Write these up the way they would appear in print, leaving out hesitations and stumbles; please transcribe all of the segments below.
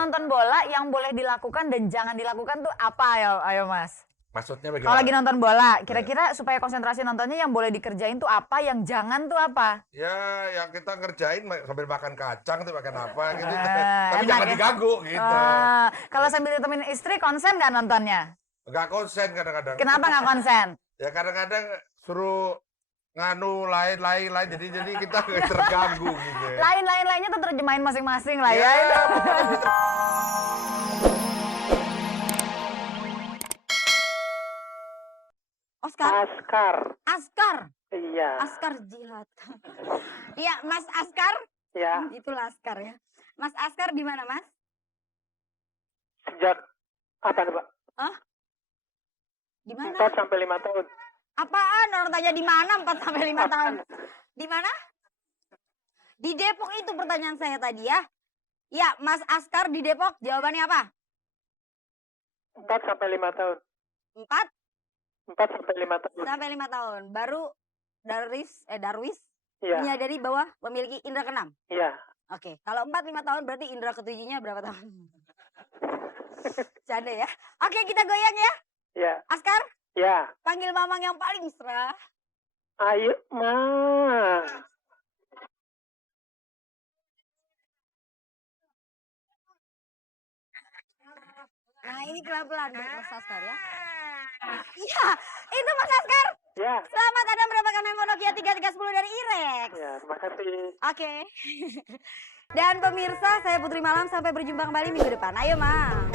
nonton bola yang boleh dilakukan dan jangan dilakukan tuh apa? Ayo Mas. Maksudnya bagaimana? Kalau lagi nonton bola, kira-kira supaya konsentrasi nontonnya yang boleh dikerjain tuh apa, yang jangan tuh apa? Ya, yang kita ngerjain sambil makan kacang tuh makan apa gitu. Tapi Enak jangan ya? diganggu gitu. Kalau sambil ditemenin istri, konsen nggak nontonnya? Nggak konsen kadang-kadang. Kenapa nggak konsen? Ya kadang-kadang suruh nganu lain jadi kita nggak terganggu gitu ya. Lainnya tuh terjemahin masing-masing lah ya. Ya, Askar. Iya. Askar jihad. Iya, Mas Askar. Ya. Itulah Askar ya. Mas Askar di mana, Mas? Sejak apa nih, Pak? Di mana? 4 sampai 5 tahun. Apaan? Orang tanya di mana 4 sampai 5 tahun. Di mana? Di Depok itu pertanyaan saya tadi ya. Ya, Mas Askar di Depok, jawabannya apa? 4 sampai 5 tahun. 4 4 sampai 5 tahun. sampai 5 tahun. Baru Darwis Iya. menyadari bahwa memiliki indera keenam. Iya. Oke, kalau 4-5 tahun berarti indera ketujuhnya berapa tahun? Canda ya. Oke, kita goyang ya. Iya. Askar, Ya. panggil Mamang yang paling mesra. Ayo, Ma. Nah, ini pelan-pelan Mas Askar ya. Iya, itu Mas Askar. Ya. Selamat Anda mendapatkan handphone Nokia 3310 dari Irex. Ya, terima kasih. Oke. Dan pemirsa, saya Putri Malam, sampai berjumpa kembali minggu depan. Ayo, Mang.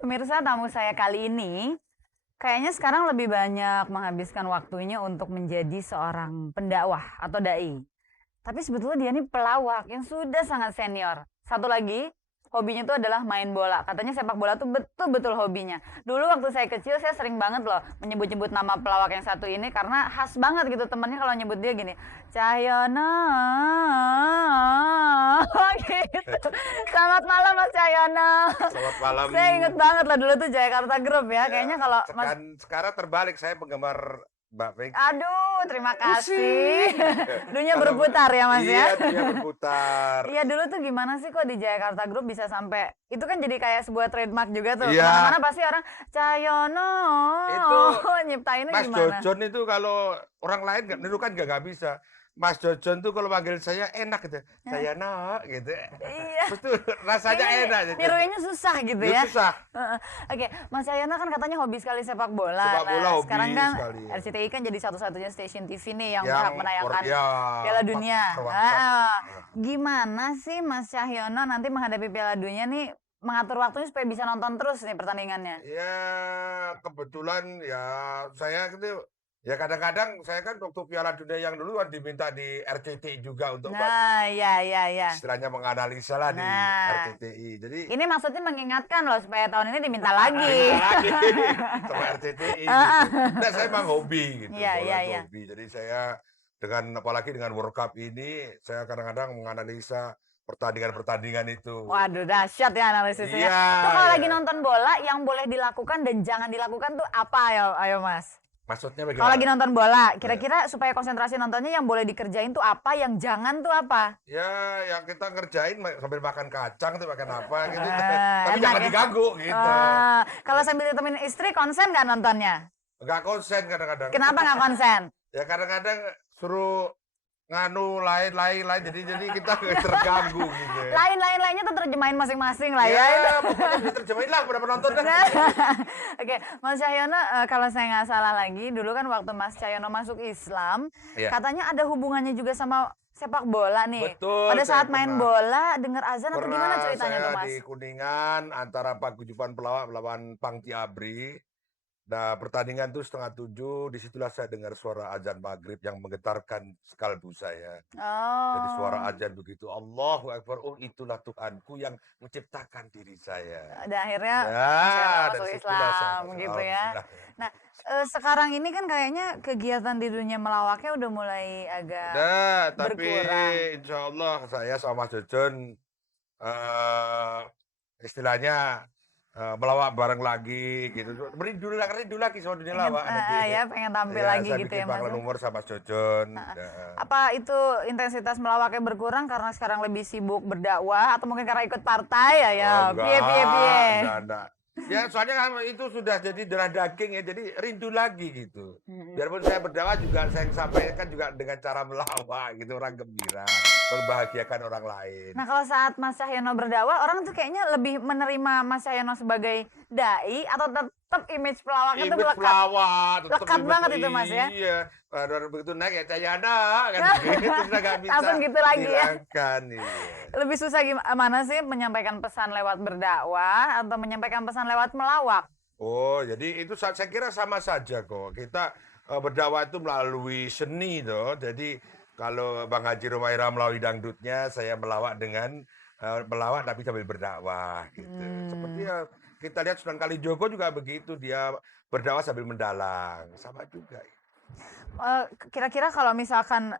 Pemirsa, tamu saya kali ini kayaknya sekarang lebih banyak menghabiskan waktunya untuk menjadi seorang pendakwah atau dai. Tapi sebetulnya dia ini pelawak yang sudah sangat senior. Satu lagi, hobinya itu adalah main bola. Katanya sepak bola tuh betul-betul hobinya. Dulu waktu saya kecil saya sering banget loh menyebut-nyebut nama pelawak yang satu ini karena khas banget gitu temennya kalau nyebut dia gini, Cahyono gitu. Selamat malam Mas Cahyono. Selamat malam. Saya inget banget lah dulu tuh Jakarta Group ya. Kayaknya kalau sekarang terbalik, saya penggemar Mbak Peggy. Aduh, terima kasih. Dunia berputar ya Mas ya. Iya, dunia berputar. Iya, dulu tuh gimana sih kok di Jakarta Group bisa sampai itu kan jadi kayak sebuah trademark juga tuh. Iya. Kemana-mana pasti orang Cahyono. Itu nyiptainnya Mas gimana? Jojon itu kalau orang lain nggak menirukan nggak bisa. Mas Jojon tuh kalau panggil saya enak gitu. Saya nak gitu. Iya. Terus tuh rasanya enak. Niruinnya susah gitu Itu ya. susah. Oke, Mas Cahyono kan katanya hobi sekali sepak bola. Sepak bola hobi sekarang kan sekali. RCTI kan jadi satu-satunya stasiun TV nih yang berhak menayangkan ya, Piala Dunia. perwakilan. Gimana sih Mas Cahyono nanti menghadapi Piala Dunia nih mengatur waktunya supaya bisa nonton terus nih pertandingannya? Ya kebetulan ya saya gitu. Ya kadang-kadang saya kan waktu Piala Dunia yang dulu kan diminta di RCTI juga untuk Nah, ya. istilahnya menganalisa lah di Nah. RCTI. Jadi Ini maksudnya mengingatkan loh supaya tahun ini diminta lagi. lagi sama RCTI gitu. Nah, saya emang hobi gitu. Iya, bola iya, itu iya. hobi. Jadi saya apalagi dengan World Cup ini, saya kadang-kadang menganalisa pertandingan-pertandingan itu. Waduh, dahsyat ya analisisnya. Iya, Tuh kalau iya. lagi nonton bola yang boleh dilakukan dan jangan dilakukan tuh apa? Ayo Mas. Maksudnya Kalau bagaimana? lagi nonton bola, kira-kira supaya konsentrasi nontonnya yang boleh dikerjain tuh apa, yang jangan tuh apa? Ya, yang kita ngerjain sambil makan kacang tuh makan apa gitu. Tapi Enak jangan ya? diganggu gitu. Kalau sambil ditemenin istri, konsen nggak nontonnya? Nggak konsen kadang-kadang. Kenapa nggak konsen? Ya kadang-kadang suruh nganu lain jadi kita nggak terganggu gitu ya. Lainnya tuh terjemahin masing-masing lah ya. Ya, pokoknya diterjemahin lah pada penonton dah. Oke, Mas Cahyono, kalau saya nggak salah lagi, dulu kan waktu Mas Cahyono masuk Islam, Iya. katanya ada hubungannya juga sama sepak bola nih. Betul, Pada saya saat main pernah. bola, dengar azan atau gimana ceritanya saya tuh Mas? di Kuningan antara paguyuban pelawak melawan Pangti Abri. Nah, pertandingan itu 6:30, disitulah saya dengar suara azan maghrib yang menggetarkan kalbu saya. Jadi suara Oh, azan begitu, Allahu Akbar, oh itulah Tuhanku yang menciptakan diri saya. dan akhirnya Mas Ya, Cahyono dari masuk situlah saya Islam masuk. gitu ya. Alhamdulillah. Nah, sekarang ini kan kayaknya kegiatan di dunia melawaknya udah mulai agak Nah, tapi berkurang. insya Allah saya sama Mas Jojon istilahnya melawak bareng lagi gitu. Rindu lagi sama dunia Pengen lawak nanti. ya pengen tampil Ya, lagi saya gitu bikin ya, Mas, panggilan ya? umur sama Mas Jojon. Heeh. Apa itu intensitas melawaknya berkurang karena sekarang lebih sibuk berdakwah atau mungkin karena ikut partai ya? Ya, piye. Enggak. Ya, soalnya kan itu sudah jadi darah daging ya, jadi rindu lagi gitu. Biarpun saya berdakwah juga saya sampaikan juga dengan cara melawak gitu, orang gembira, membahagiakan orang lain. Nah, kalau saat Mas Cahyono berdakwah, orang tuh kayaknya lebih menerima Mas Cahyono sebagai dai atau tetap image pelawaknya tuh Image melekat? pelawak, tetap Lekat image- banget itu, Mas, ya? Iya, baru begitu naik ya Cahyana kan gitu, sudah nggak bisa Langsung gitu lagi ya? dihilangkan, iya. Lebih susah gimana sih menyampaikan pesan lewat berdakwah atau menyampaikan pesan lewat melawak? Oh, jadi itu saya kira sama saja kok. Kita berdakwah itu melalui seni toh. Jadi kalau Bang Haji Rumaira melalui dangdutnya, saya melawak dengan melawak tapi sambil berdakwah gitu. Seperti ya kita lihat Sunan Kalijogo juga begitu, dia berdakwah sambil mendalang, sama juga. Kira-kira kalau misalkan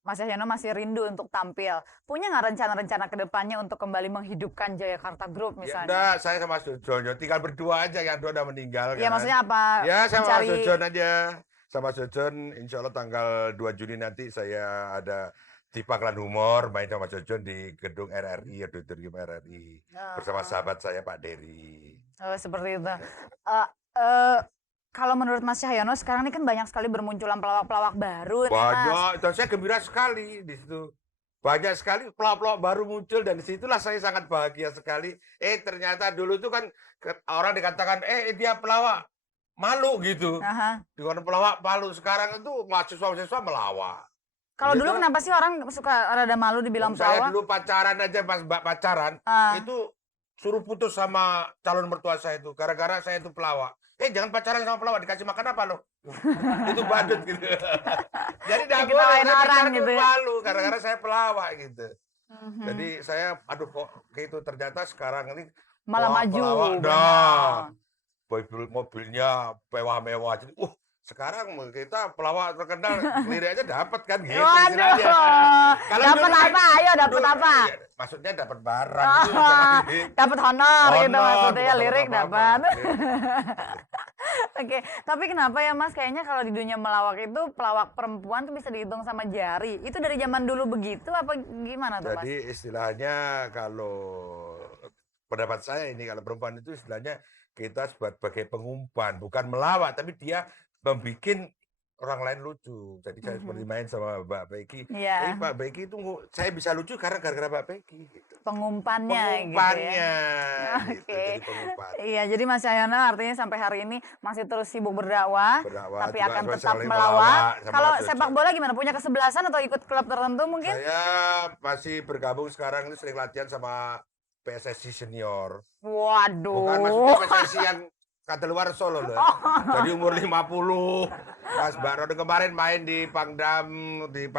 Mas Cahyono masih rindu untuk tampil, punya nggak rencana-rencana ke depannya untuk kembali menghidupkan Jayakarta Group Ya misalnya? udah, saya sama Mas Jojon tinggal berdua aja, yang dua udah meninggal Ya kan. maksudnya apa? Ya sama Mas Mencari Jojon aja. Sama Mas Jojon, insya Allah tanggal 2 Juni nanti saya ada di Pangkalan Humor, main sama Mas Jojon di gedung RRI, auditorium RRI. Bersama sahabat saya Pak Dery. seperti itu. Kalau menurut Mas Cahyono sekarang ini kan banyak sekali bermunculan pelawak-pelawak baru nih, Mas. Banyak, dan saya gembira sekali di situ. Banyak sekali pelawak-pelawak baru muncul dan disitulah saya sangat bahagia sekali. Ternyata dulu itu kan orang dikatakan, dia pelawak. Malu gitu. Aha. Di orang pelawak malu. Sekarang itu mahasiswa-mahasiswa melawak. Kalau Gitu. dulu kenapa sih orang suka rada malu dibilang Saya pelawak? dulu pacaran aja pas pacaran, itu suruh putus sama calon mertua saya itu. Gara-gara saya itu pelawak. Jangan pacaran sama pelawak, dikasih makan apa loh? Itu badut gitu. Jadi tidak boleh, Diketawain saya orang pacaran gitu ya. malu gara-gara saya pelawak gitu. Jadi saya, aduh kok gitu ternyata sekarang ini Malah wah, maju. pelawak, benar. mobilnya mewah-mewah. Jadi, sekarang kita pelawak terkenal lirik aja dapat kan gitu istilahnya. Waduh, dapat dulu apa? Ayo dapat dulu- apa? iya, maksudnya dapat barang Oh, gitu, sama dapat honor gitu honor, maksudnya, bukan lirik apa-apa. dapat. Gitu. Oke, tapi kenapa ya Mas? Kayaknya kalau di dunia melawak itu pelawak perempuan tuh bisa dihitung sama jari. Itu dari zaman dulu begitu apa gimana tuh, Mas? Jadi istilahnya kalau pendapat saya ini kalau perempuan itu istilahnya kita sebagai pengumpan, bukan melawak tapi dia membuat orang lain lucu. Jadi saya seperti main sama Mbak Peggy. Iya. Mbak Peggy itu saya bisa lucu karena gara-gara Mbak Peggy. Gitu. Pengumpannya gitu ya. Pengumpannya. Gitu, Oke. jadi pengumpan. Iya, jadi Mas Cahyono artinya sampai hari ini masih terus sibuk berdakwah, Berdakwah, tapi juga akan saya tetap saling melawak. melawak sama Kalau Jojo. sepak bola gimana? Punya kesebelasan atau ikut klub tertentu mungkin? Saya masih bergabung sekarang ini sering latihan sama PSSI senior. Waduh. Bukan maksudnya PSSI yang kata luar Solo loh. Jadi umur 50. Pas Mbak Rodo kemarin main di Pangdam di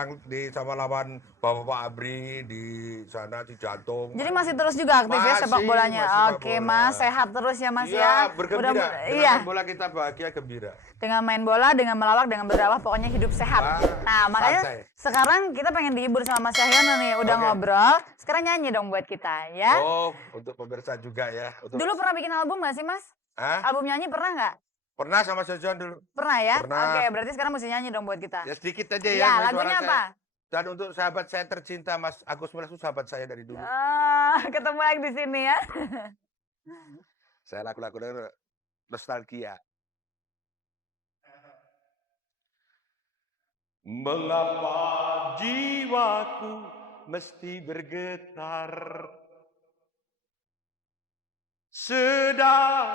sama lawan Bapak Abri di sana di Jantung. Jadi masih terus juga aktif ya sepak Masih, bolanya. masih sepak Oke, bola. Mas, sehat terus ya Mas Iya, ya. bergembira. Dengan Iya. main bola kita bahagia gembira. Dengan main bola, dengan melawak, dengan berdakwah, pokoknya hidup sehat. Wah, Nah, makanya santai. sekarang kita pengen dihibur sama Mas Cahyono nih. Udah Oke. ngobrol, sekarang nyanyi dong buat kita ya. Oh, untuk pemirsa juga ya. Untuk... Dulu pernah bikin album gak sih Mas? Hah? Album nyanyi pernah nggak? Pernah sama Jojon dulu. Pernah ya? Pernah. Oke, berarti sekarang mesti nyanyi dong buat kita. Ya sedikit aja ya. Iya, buat lagunya suara apa? saya. Dan untuk sahabat saya tercinta Mas Agus Melas itu sahabat saya dari dulu. Ketemu lagi di sini ya. Saya lagu-lagu nostalgia. Mengapa jiwaku mesti bergetar sedang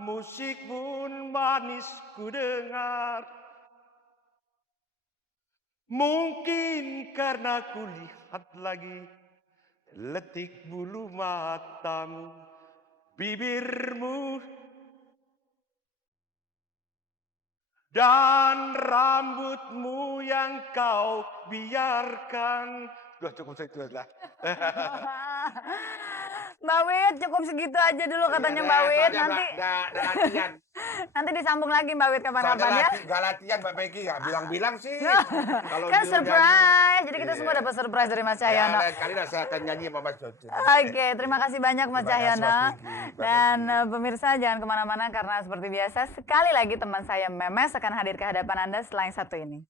musik pun manis ku dengar. Mungkin karena ku lihat lagi letik bulu matamu, bibirmu, dan rambutmu yang kau biarkan. Cukup lah. Mbak Wit, cukup segitu aja dulu katanya Iya, Mbak Wit. soalnya Nanti nggak latihan. nanti disambung lagi Mbak Wit Soalnya kapan-kapan ya. nggak latihan Mbak Peggy, nggak bilang-bilang sih. Kalau Kan disuruh surprise. Jadi kita Iya. semua dapat surprise dari Mas nyanyi, ya, Cahyono. lain kali lah saya akan nyanyi sama Mas Jojo. Oke, terima kasih banyak Mas Terima kasih, Cahyono. Mas Vicky, Mbak Dan Peggy. pemirsa jangan kemana-mana karena seperti biasa sekali lagi teman saya Memes akan hadir ke hadapan Anda setelah yang satu ini.